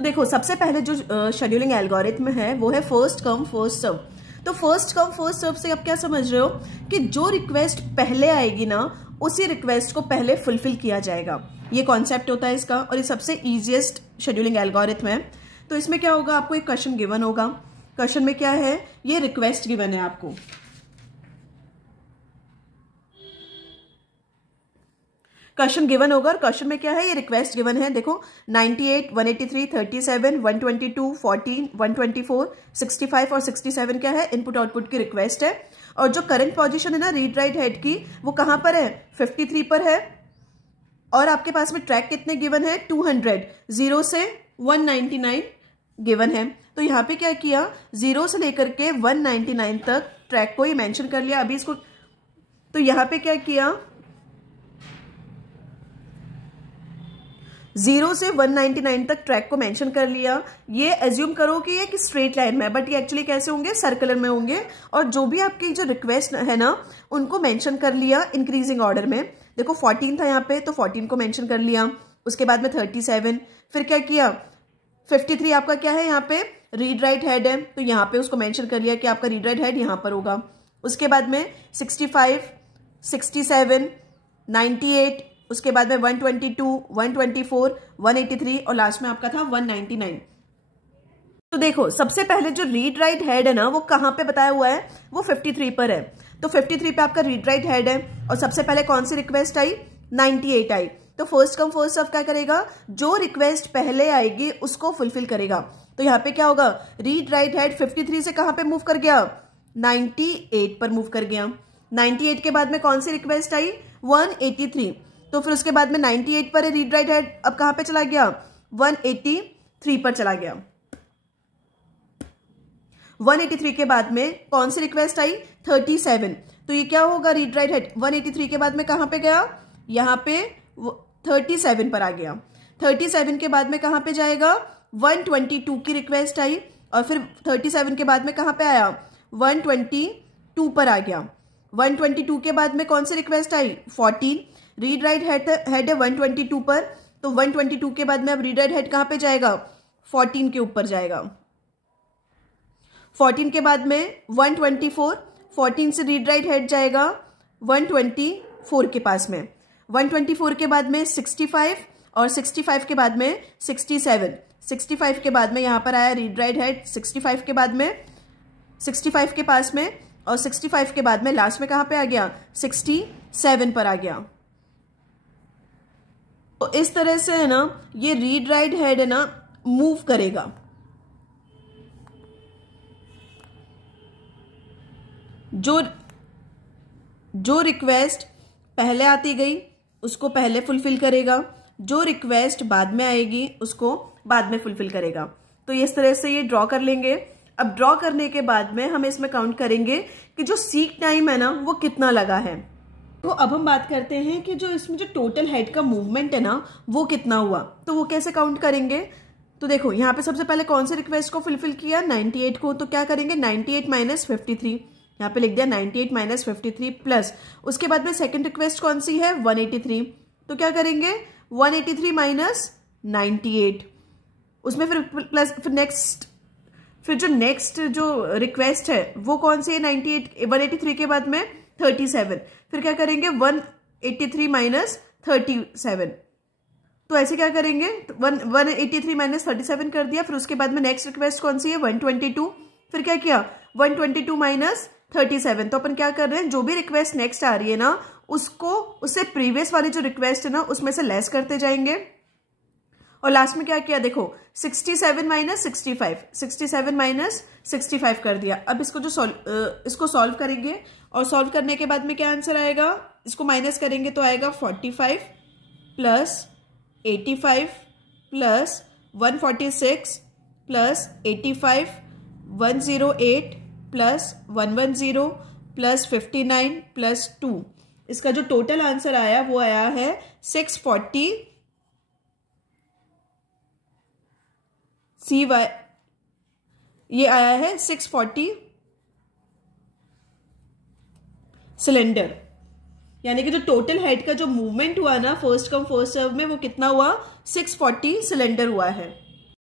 तो देखो सबसे पहले जो शेड्यूलिंग एल्गोरिथम है वो है फर्स्ट कम फर्स्ट सर्व। तो फर्स्ट कम फर्स्ट सर्व से आप क्या समझ रहे हो कि जो रिक्वेस्ट पहले आएगी ना उसी रिक्वेस्ट को पहले फुलफिल किया जाएगा। ये कॉन्सेप्ट होता है इसका और ये सबसे इजीएस्ट शेड्यूलिंग एल्गोरिथम है। तो इसमें क्या होगा, आपको एक क्वेश्चन गिवन होगा। क्वेश्चन में क्या है, ये रिक्वेस्ट गिवन है आपको। क्वेश्चन गिवन होगा और क्वेश्चन में क्या है, ये रिक्वेस्ट गिवन है। देखो 98, 183, 37, 122, 14, 124, 65 और 67 क्या है, इनपुट आउटपुट की रिक्वेस्ट है। और जो करंट पोजीशन है ना रीड राइट हेड की, वो कहां पर है, 53 पर है। और आपके पास में ट्रैक कितने गिवन है, 200, 0 से 199 गिवन है। तो यहाँ पे क्या किया, 0 से लेकर के 199 तक ट्रैक को ही मेंशन कर लिया। अभी इसको तो यहाँ पे क्या किया, 0 से 199 तक ट्रैक को मेंशन कर लिया। ये एज्यूम करो कि ये स्ट्रेट लाइन में है, बट ये एक्चुअली कैसे होंगे, सर्कुलर में होंगे। और जो भी आपकी जो रिक्वेस्ट है ना उनको मेंशन कर लिया इंक्रीजिंग ऑर्डर में। देखो 14 था यहाँ पे, तो 14 को मेंशन कर लिया। उसके बाद में 37, फिर क्या किया, 53 आपका क्या है यहाँ पे रीड राइट हेड है, तो यहाँ पे उसको मेंशन कर लिया कि आपका रीड राइट हेड यहाँ पर होगा। उसके बाद में 65, 67, 98, उसके बाद में 122, 124, 183 और लास्ट में आपका था 199। तो देखो सबसे पहले जो रीड राइट हेड है ना वो कहाँ पे बताया हुआ है, वो 53 पर है। तो 53 पे आपका रीड राइट हेड है और सबसे पहले कौन सी रिक्वेस्ट आई, 98 आई। तो फर्स्ट कम फर्स्ट सर्व क्या करेगा, जो रिक्वेस्ट पहले आएगी उसको फुलफिल करेगा। तो यहाँ पे क्या होगा, रीड राइट हेड 53 से कहां पे मूव कर गया, 98 पर मूव कर गया। 98 के बाद में कौन सी रिक्वेस्ट आई, 183। तो फिर उसके बाद में 98 पर रीड राइट हेड अब कहां पे चला गया, 183 पर चला गया। 183 के बाद में कौन सी रिक्वेस्ट आई, 37। तो ये क्या होगा, रीड राइट हेड 183 के बाद में कहां पे गया, यहां पे 37 पर आ गया। 37 के बाद में कहां पे जाएगा, 122 की रिक्वेस्ट आई और फिर 37 के बाद में कहां पे आया, 122 पर आ गया। 122 के बाद में कौन सी रिक्वेस्ट आई, 14। रीड राइट हेड है 122 पर, तो 122 के बाद में अब रीड राइट हेड कहां पे जाएगा, 14 के ऊपर जाएगा। 14 के बाद में 124, 14 से रीड राइट हेड जाएगा 124 के पास में। 124 के बाद में 65 और 65 के बाद में 67। 65 के बाद में यहां पर आया रीड राइट हेड 65 के बाद में 65 के पास में, और 65 के बाद में लास्ट में कहां पे आ गया, 67 पर आ गया। तो इस तरह से है ना ये रीड राइट हेड है ना मूव करेगा। जो रिक्वेस्ट पहले आती गई उसको पहले फुलफिल करेगा, जो रिक्वेस्ट बाद में आएगी उसको बाद में फुलफिल करेगा। तो इस तरह से ये ड्रॉ कर लेंगे। अब ड्रॉ करने के बाद में हम इसमें काउंट करेंगे कि जो सीक टाइम है ना वो कितना लगा है। तो अब हम बात करते हैं कि जो इसमें जो टोटल हेड का मूवमेंट है ना वो कितना हुआ, तो वो कैसे काउंट करेंगे। तो देखो यहाँ पे सबसे पहले कौन सी रिक्वेस्ट को फुलफिल किया, 98 को। तो क्या करेंगे, 98 माइनस 53, यहाँ पे लिख दिया 98 माइनस 53 प्लस उसके बाद में सेकंड रिक्वेस्ट कौन सी है, 183। तो क्या करेंगे, 183 माइनस 98, उसमें फिर प्लस फिर जो नेक्स्ट जो रिक्वेस्ट है वो कौन सी है, 183 के बाद में 37। फिर क्या करेंगे, 183 माइनस 37। तो ऐसे क्या करेंगे, 183 माइनस 37 कर दिया। फिर उसके बाद में नेक्स्ट रिक्वेस्ट कौन सी है, 122। फिर क्या किया, 122 माइनस 37। तो अपन क्या कर रहे हैं, जो भी रिक्वेस्ट नेक्स्ट आ रही है ना उसको उससे प्रीवियस वाली जो रिक्वेस्ट है ना उसमें से लेस करते जाएंगे। और लास्ट में क्या किया, देखो 67 माइनस 65, 67 माइनस 65 कर दिया। अब इसको इसको सॉल्व करेंगे और सॉल्व करने के बाद में क्या आंसर आएगा, इसको माइनस करेंगे तो आएगा 45 plus 85 plus 146 plus 85, 108 plus 110 plus 59 plus 2। इसका जो टोटल आंसर आया वो आया है 640 CY, ये आया है 640 सिलेंडर। यानी कि जो टोटल हेड का जो मूवमेंट हुआ ना फर्स्ट कम फर्स्ट सर्व में वो कितना हुआ, 640 सिलेंडर हुआ है।